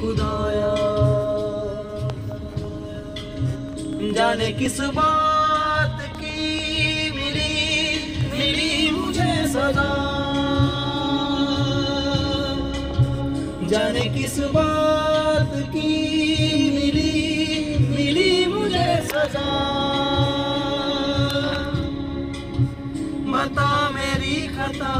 खुदाया जाने किस बात की मिली मुझे सजा, जाने किस बात की मिली मुझे सजा, बता मेरी खता।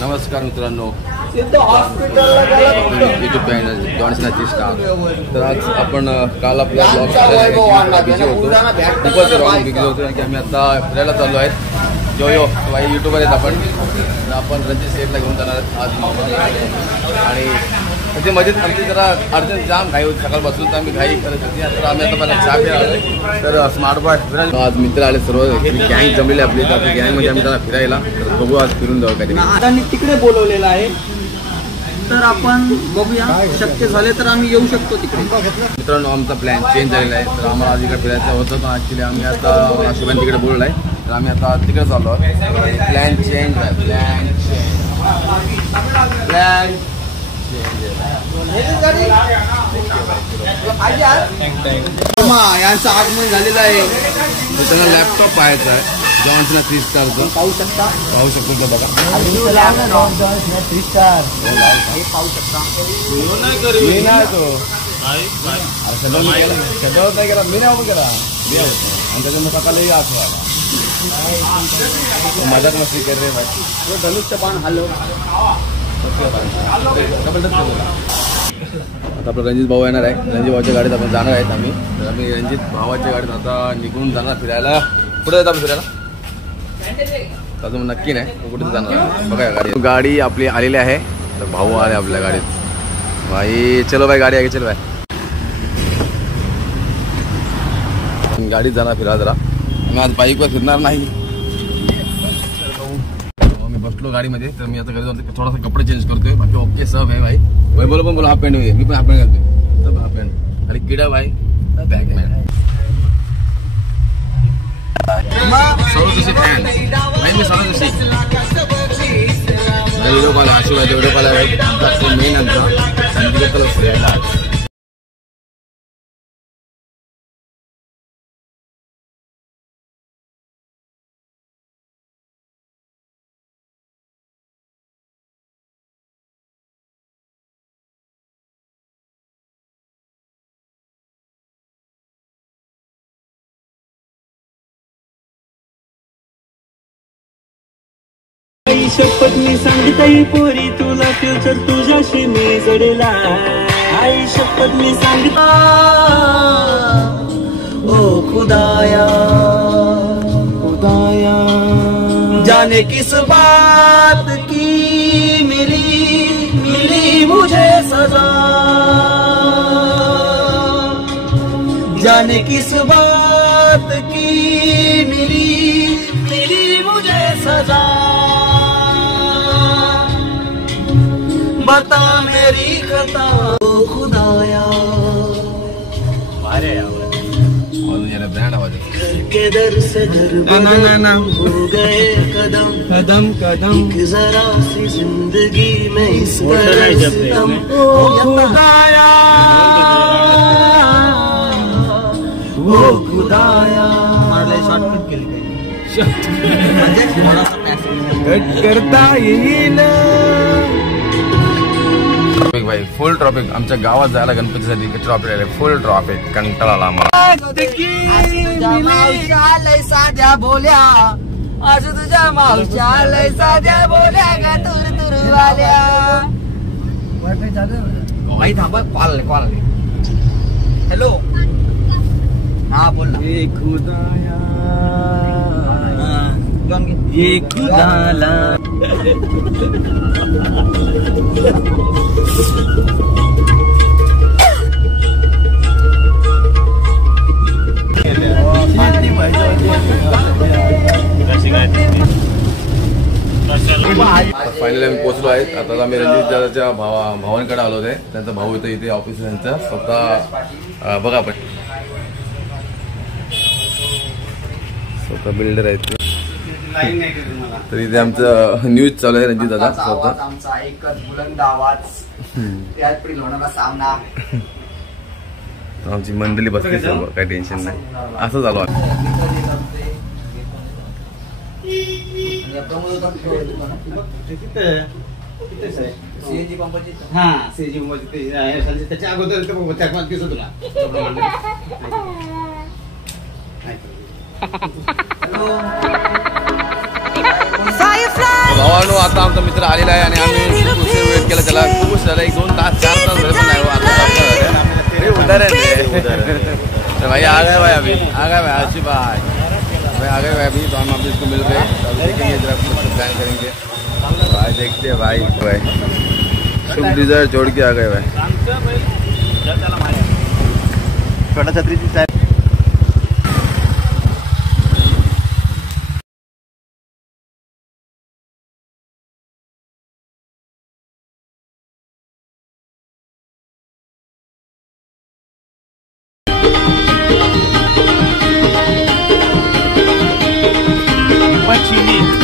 नमस्कार मित्रांनो, युट्यूब चॅनल जॉन्सन स्टार. तर आज आपण काल आपला ब्लॉग बिझी होतो, खूपच रॉंग बिझी होतो की आम्ही आता फिरायला चाललो आहेत. जो युट्यूबर आहेत आपण रणजित सेठला घेऊन जाणार आज. आणि म्हणजे मजेत आमची जरा अर्जंट जाम घाई होती सकाळपासून, तर आम्ही घाई करत होती. तर आम्ही आता मला चहा प्यायला आलो. तर स्मार्ट बॉय आज मित्र आले, सर्व गँग जमलेली आपली. तर गँगमध्ये आम्ही जरा फिरायला, तर बघू आज फिरून जाऊ काहीतरी. आता तिकडे बोलवलेलं आहे, तर आपण बघूया, शक्य झाले तर आम्ही येऊ शकतो तिकडे. मित्रांनो आमचा प्लॅन चेंज झालेला आहे. तर आम्हाला आज इकडे फिरायचं होतं, पण ॲक्च्युली आम्ही आता शिवानी तिकडे बोललो आहे. तर आम्ही आता तिकडे चाललो आहोत. प्लॅन चेंज आहे, प्लॅन यांचं आगमन झालेलं आहे. त्यांना लॅपटॉप पाहायचा आहे जॉन्सन 3 स्टारचं. पाहू शकतो तो बघा. 3 स्टार पाहू शकता. शेजावत नाही गेला, मी नाही उभं केला आणि त्याच्यामुळे सकाळी असं आला. मजाक मस्ती कर रे भाई. धनुष्य बाण हलव. आता आपलं रणजित भाऊ येणार आहे. रणजित भाऊच्या गाडीत आपण जाणार आहेत आम्ही. तर आम्ही रणजित भावाच्या गाडीत आता निघून जाणार फिरायला. कुठे जातो आपण फिरायला अजून नक्की नाही, कुठे जाणार बघा. गाडी आपली आलेली आहे. तर भाऊ आले आपल्या गाडीत. भाई चलो भाई, गाडी आहे चलो भाई. गाडीत जाणार फिरा जरा. आम्ही आज बाईकवर फिरणार नाही. मी बसलो गाडीमध्ये. तर मी आता घरी जाऊन थोडासा कपडे चेंज करतोय. बाकी ओके सब आहे भाई. भाई बोलो पण बोलो हाफ पॅन्ट मी पण हाफ पॅन्ट घालतोय. सब हाफ पॅन्ट. आणि किडा भाई बॅकमॅन सर्वशी फॅन भाई. मी सर्वशी व्हिडिओ कॉल आशू आहे, व्हिडिओ कॉल आहे मेन आमचा. आई शपथ मी सांगताई पोरी तुला, फ्युचर तुझ्याशी मी जडला. आई शपथ मी सांगता. ओ खुदाया खुदाया जाने किस बात की मिली मुझे सजा, जाने किस बात की मिली मुझे सजा, बता मेरी खता. ओ खुदाया ब्रँड आवाज के दर से दर बदल हो गए कदम कदम कदम. जरा सी जिंदगी में इस सितम. ओ खुदाया ओ खुदाया. शॉर्टकट केली म्हणजे करता येईल. ट्रॉफिक भाई, फुल ट्रॉफिक. आमच्या गावात जायला गणपतीसाठी ट्रॉफिक आहे, फुल ट्रॉफिक. कंटाळा आला आम्हाला. लय साध्या बोल्या, आज तुझ्या मावच्या लय साध्या बोल्या गा तुर वाल्या. भाई थांबा, कॉल कॉल. हॅलो, हा बोल ना. ये खुदाया ये खुदाला. फायनली आम्ही पोहोचलो आहेत. आता आम्ही रणजित दादाच्या भावांकडे आलो होते. त्यांचा भाऊ इथे ऑफिस त्यांचा स्वतः बघा आपण स्वतः बिल्डर आहेत. तर इथे आमचं न्यूज चालू आहे रणजित दादा स्वतः. आमचा एकच बुलंद आवाज त्यात पुढील होणारा सामना. आमची मंडळी बसली सर्व, काही टेन्शन नाही. असं चालू आहे. सीएनजी पंपाची सीएनजी पंपाची त्याच्या अगोदर दिसत तुला भावानो आता आमचा मित्र आलेला आहे आणि आम्ही खूप उशीर वेट केला त्याला. खूप उशीर झाला, 1-2 तास 4 तास झाले पण नाही. उधर है भाई, आ गए भाई, अभी आ गए भाई, आशी भाई आ गए भाई. अभी तो हम अभी इसको मिल गए, देखेंगे जरा प्लान करेंगे भाई. देखते हैं भाई. शुभ डिजायर छोड़ के आ गए भाई. छोटा छत्रीची साहेब Chini.